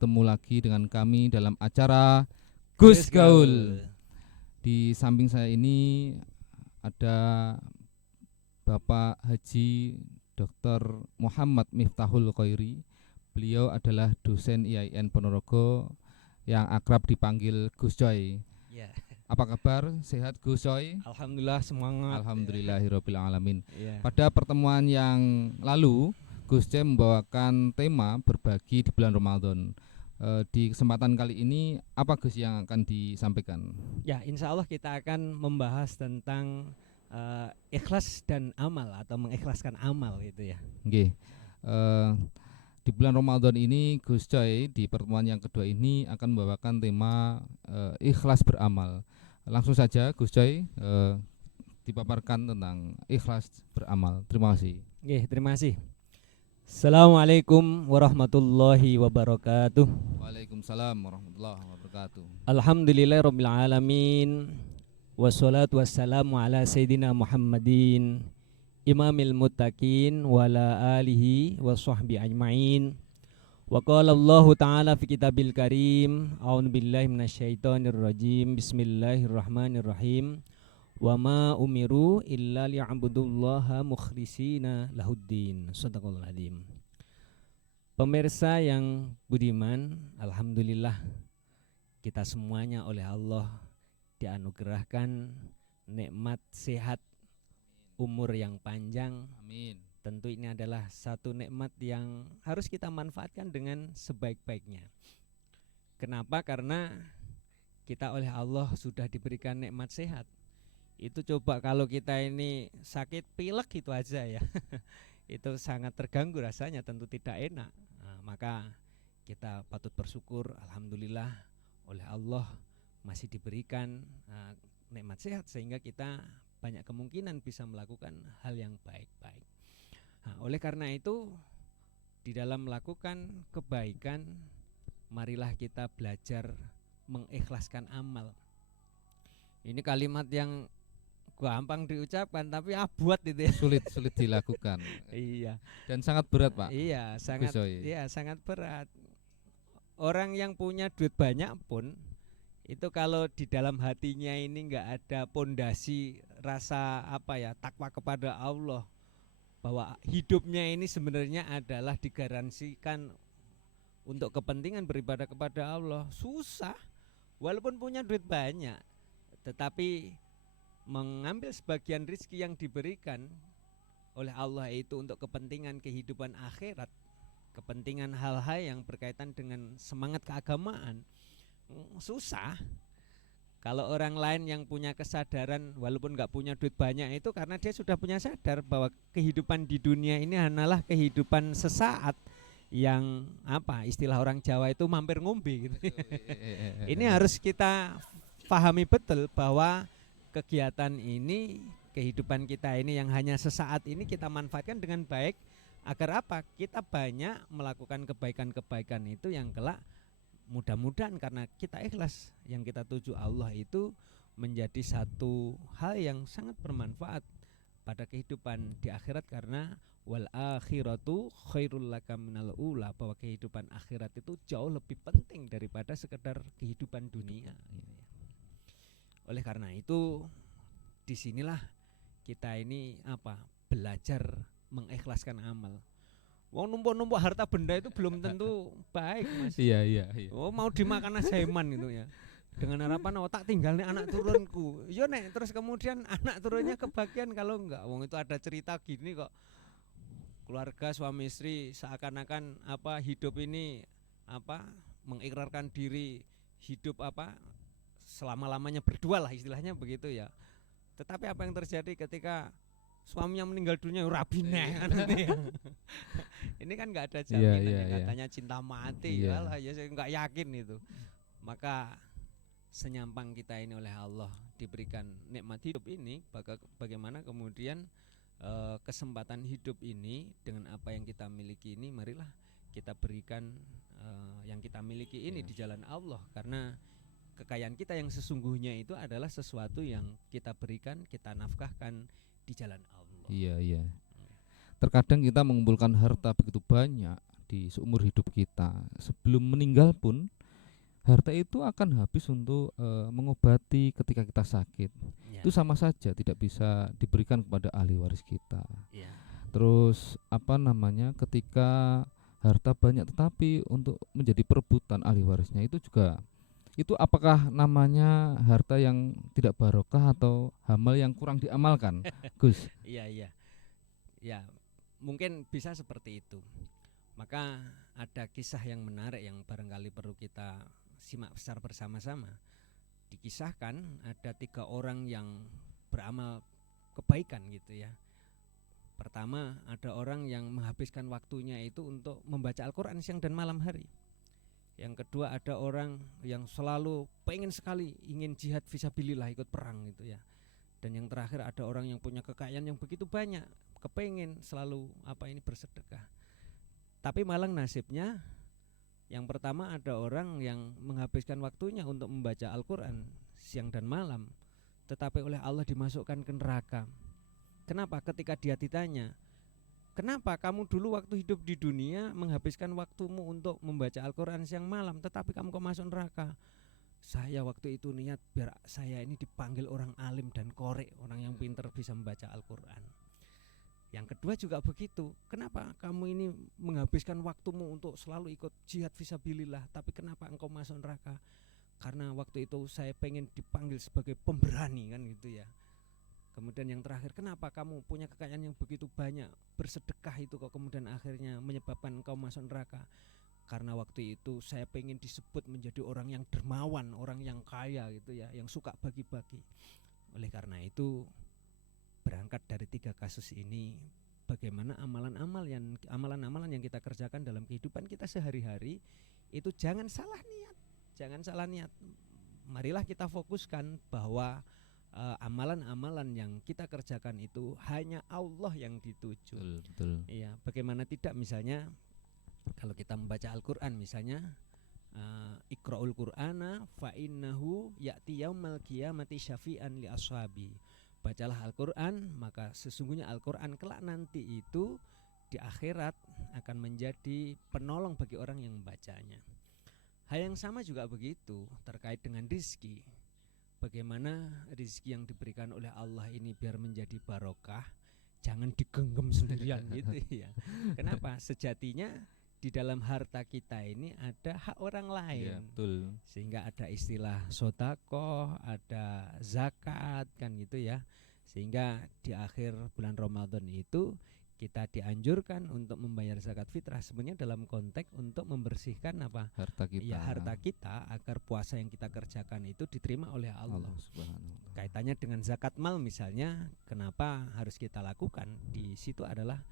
bertemu lagi dengan kami dalam acara Gus Gaul. Di samping saya ini ada Bapak Haji Dr. Muhammad Miftahul Khairi. Beliau adalah dosen IAIN Ponorogo yang akrab dipanggil Gus Coy. Ya. Apa kabar? Sehat Gus Coy? Alhamdulillah semangat. Alhamdulillahirabbil alamin. Ya. Pada pertemuan yang lalu Gus Coy membawakan tema berbagi di bulan Ramadan. Di kesempatan kali ini apa Gus yang akan disampaikan? Ya, insya Allah kita akan membahas tentang ikhlas dan amal atau mengikhlaskan amal gitu ya. Nggih. Di bulan Ramadan ini Gus Coy di pertemuan yang kedua ini akan membawakan tema ikhlas beramal. Langsung saja Gus Coy dipaparkan tentang ikhlas beramal. Terima kasih. Nggih, terima kasih. Assalamualaikum warahmatullahi wabarakatuh. Waalaikumsalam warahmatullahi wabarakatuh. Alhamdulillahirabbil alamin. Wassalatu wassalamu ala sayyidina Muhammadin imamil muttaqin wa ala alihi wa sahbihi ajma'in. Wa qala Allah ta'ala fi kitabil karim, a'udzu billahi minasyaitonir rajim. Bismillahirrahmanirrahim. Wa ma umiru illa liya'budullaha mukhlishina lahuddin. Shadaqallahul adzim. Pemirsa yang budiman, alhamdulillah kita semuanya oleh Allah dianugerahkan nikmat sehat, umur yang panjang. Amin. Tentu ini adalah satu nikmat yang harus kita manfaatkan dengan sebaik-baiknya. Kenapa? Karena kita oleh Allah sudah diberikan nikmat sehat. Itu coba kalau kita ini sakit pilek gitu aja ya itu sangat terganggu rasanya, tentu tidak enak. Maka kita patut bersyukur, alhamdulillah oleh Allah masih diberikan nikmat sehat sehingga kita banyak kemungkinan bisa melakukan hal yang baik-baik. Oleh karena itu di dalam melakukan kebaikan marilah kita belajar mengikhlaskan amal. Ini kalimat yang gampang diucapkan tapi abot itu ya. Sulit dilakukan. Iya. Dan sangat berat, Pak. Iya, sangat berat. Orang yang punya duit banyak pun itu kalau di dalam hatinya ini enggak ada pondasi rasa takwa kepada Allah, bahwa hidupnya ini sebenarnya adalah digaransikan untuk kepentingan beribadah kepada Allah, susah. Walaupun punya duit banyak, tetapi mengambil sebagian rezeki yang diberikan oleh Allah itu untuk kepentingan kehidupan akhirat, kepentingan hal-hal yang berkaitan dengan semangat keagamaan, susah. Kalau orang lain yang punya kesadaran walaupun gak punya duit banyak itu karena dia sudah punya sadar bahwa kehidupan di dunia ini hanyalah kehidupan sesaat, yang istilah orang Jawa itu mampir ngombe gitu. Ini harus kita pahami betul bahwa kegiatan ini, kehidupan kita ini yang hanya sesaat ini kita manfaatkan dengan baik agar kita banyak melakukan kebaikan-kebaikan itu yang kelak mudah-mudahan karena kita ikhlas yang kita tuju Allah itu menjadi satu hal yang sangat bermanfaat pada kehidupan di akhirat, karena wal akhiratu khairul laka minal ula, bahwa kehidupan akhirat itu jauh lebih penting daripada sekedar kehidupan dunia. Oleh karena itu disinilah kita ini belajar mengikhlaskan amal. Wong numpuk-numpuk harta benda itu belum tentu baik, Mas. Iya. Oh, mau dimakan aseman gitu ya. Dengan harapan tak tinggal nih anak turunku. Yo nek terus kemudian anak turunnya kebagian, kalau enggak. Wong itu ada cerita gini kok. Keluarga suami istri seakan-akan hidup ini mengikrarkan diri hidup selama-lamanya berdua lah, istilahnya begitu ya. Tetapi apa yang terjadi ketika suaminya meninggal dunia, rabine ini kan nggak ada jaminan, katanya cinta mati, ya saya nggak yakin itu. Maka senyampang kita ini oleh Allah diberikan nikmat hidup ini, bagaimana kemudian kesempatan hidup ini dengan apa yang kita miliki ini, marilah kita berikan yang kita miliki ini di jalan Allah, karena kekayaan kita yang sesungguhnya itu adalah sesuatu yang kita berikan, kita nafkahkan di jalan Allah. Iya. Terkadang kita mengumpulkan harta begitu banyak di seumur hidup kita. Sebelum meninggal pun harta itu akan habis untuk mengobati ketika kita sakit. Ya. Itu sama saja tidak bisa diberikan kepada ahli waris kita. Ya. Terus ketika harta banyak tetapi untuk menjadi perebutan ahli warisnya itu juga, itu apakah namanya harta yang tidak barokah atau amal yang kurang diamalkan, Gus? Iya. Ya, mungkin bisa seperti itu. Maka ada kisah yang menarik yang barangkali perlu kita simak secara bersama-sama. Dikisahkan ada 3 orang yang beramal kebaikan gitu ya. Pertama, ada orang yang menghabiskan waktunya itu untuk membaca Al-Quran siang dan malam hari. Yang kedua, ada orang yang selalu pengen sekali ingin jihad fisabilillah, ikut perang gitu ya. Dan yang terakhir, ada orang yang punya kekayaan yang begitu banyak, kepengen selalu bersedekah. Tapi malang nasibnya, yang pertama ada orang yang menghabiskan waktunya untuk membaca Al-Quran siang dan malam, tetapi oleh Allah dimasukkan ke neraka. Kenapa? Ketika dia ditanya, kenapa kamu dulu waktu hidup di dunia menghabiskan waktumu untuk membaca Al-Quran siang malam, tetapi kamu kok masuk neraka? Saya waktu itu niat biar saya ini dipanggil orang alim dan korek, orang yang pintar bisa membaca Al-Quran. Yang kedua juga begitu, kenapa kamu ini menghabiskan waktumu untuk selalu ikut jihad fisabilillah, tapi kenapa engkau masuk neraka? Karena waktu itu saya pengen dipanggil sebagai pemberani kan gitu ya. Kemudian yang terakhir, kenapa kamu punya kekayaan yang begitu banyak, bersedekah itu kok kemudian akhirnya menyebabkan engkau masuk neraka? Karena waktu itu saya pengen disebut menjadi orang yang dermawan, orang yang kaya gitu ya, yang suka bagi-bagi. Oleh karena itu, berangkat dari 3 kasus ini, bagaimana amalan-amalan yang kita kerjakan dalam kehidupan kita sehari-hari itu jangan salah niat. Marilah kita fokuskan bahwa amalan-amalan yang kita kerjakan itu hanya Allah yang dituju. Betul. Iya, bagaimana tidak misalnya kalau kita membaca Al-Qur'an misalnya Iqra'ul Qur'ana fa innahu ya'ti yaumal qiyamati syafi'an li ashabi. Bacalah Al-Qur'an, maka sesungguhnya Al-Qur'an kelak nanti itu di akhirat akan menjadi penolong bagi orang yang membacanya. Hal yang sama juga begitu terkait dengan rizki. Bagaimana rizki yang diberikan oleh Allah ini biar menjadi barokah, jangan digenggam sendirian gitu ya. Kenapa? Sejatinya di dalam harta kita ini ada hak orang lain. Ya, betul. Sehingga ada istilah sedekah, ada zakat kan gitu ya. Sehingga di akhir bulan Ramadan itu kita dianjurkan untuk membayar zakat fitrah, sebenarnya dalam konteks untuk membersihkan harta kita. Ya, harta kita agar puasa yang kita kerjakan itu diterima oleh Allah. Kaitannya dengan zakat mal misalnya, kenapa harus kita lakukan? Di situ adalah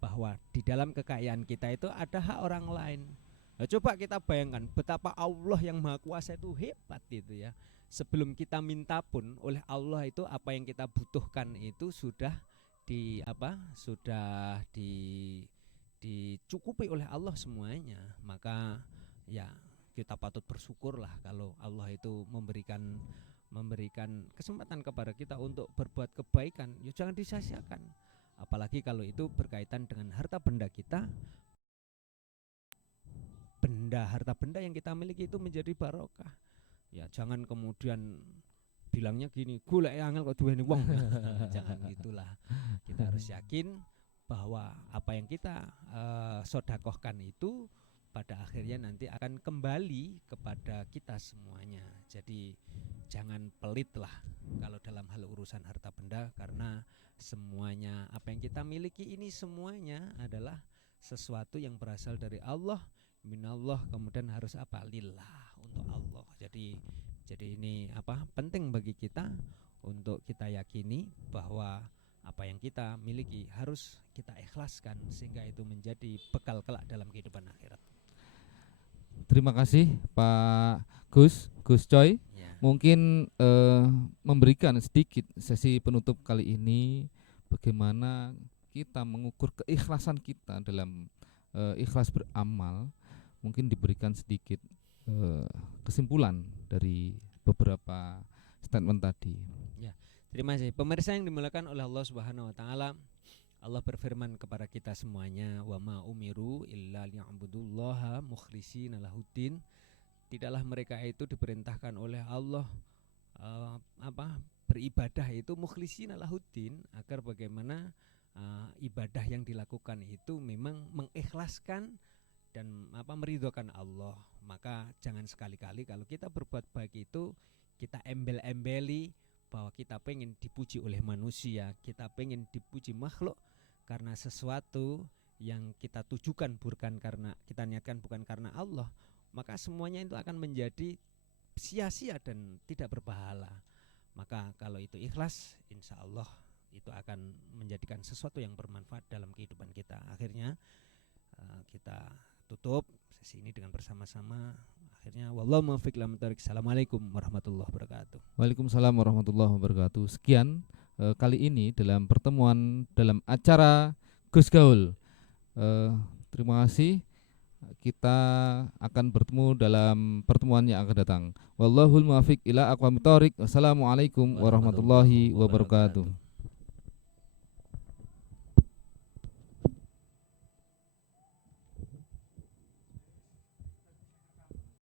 bahwa di dalam kekayaan kita itu ada hak orang lain. Nah, coba kita bayangkan betapa Allah yang Maha Kuasa itu hebat itu ya. Sebelum kita minta pun oleh Allah itu apa yang kita butuhkan itu sudah dicukupi oleh Allah semuanya. Maka ya kita patut bersyukurlah kalau Allah itu memberikan kesempatan kepada kita untuk berbuat kebaikan. Ya jangan disia-siakan. Apalagi kalau itu berkaitan dengan harta benda kita. Harta benda yang kita miliki itu menjadi barokah. Ya jangan kemudian bilangnya gini, golek angel kok duweni wong. Jangan gitulah. Kita harus yakin bahwa apa yang kita sedekahkan itu pada akhirnya nanti akan kembali kepada kita semuanya. Jadi jangan pelit lah kalau dalam hal urusan harta benda, karena semuanya apa yang kita miliki ini semuanya adalah sesuatu yang berasal dari Allah, minallah, kemudian harus lillah, untuk Allah. Jadi ini penting bagi kita untuk kita yakini bahwa apa yang kita miliki harus kita ikhlaskan sehingga itu menjadi bekal kelak dalam kehidupan akhirat. Terima kasih Pak Gus Coy. Ya. Mungkin memberikan sedikit sesi penutup kali ini, bagaimana kita mengukur keikhlasan kita dalam ikhlas beramal. Mungkin diberikan sedikit kesimpulan dari beberapa statement tadi. Ya, terima kasih pemirsa yang dimuliakan oleh Allah Subhanahu wa taala. Allah berfirman kepada kita semuanya, wa ma umiru illa liya'budullaha mukhlishina lahuddin. Tidaklah mereka itu diperintahkan oleh Allah beribadah itu mukhlishina lahuddin, agar bagaimana ibadah yang dilakukan itu memang mengikhlaskan dan meridhokan Allah. Maka jangan sekali-kali kalau kita berbuat baik itu kita embel-embeli bahwa kita pengen dipuji oleh manusia, kita pengen dipuji makhluk karena sesuatu yang kita tujukan bukan karena kita niatkan, bukan karena Allah, maka semuanya itu akan menjadi sia-sia dan tidak berpahala. Maka kalau itu ikhlas, insya Allah itu akan menjadikan sesuatu yang bermanfaat dalam kehidupan kita. Akhirnya kita tutup sesi ini dengan bersama-sama. Akhirnya wallahu muwaffiq ila aqwamit thoriq. Assalamualaikum warahmatullahi wabarakatuh. Waalaikumsalam warahmatullahi wabarakatuh. Sekian kali ini dalam pertemuan dalam acara Gus Gaul. Terima kasih. Kita akan bertemu dalam pertemuan yang akan datang. Wallahul muwaffiq ila aqwamit thoriq. Wassalamualaikum warahmatullahi wabarakatuh.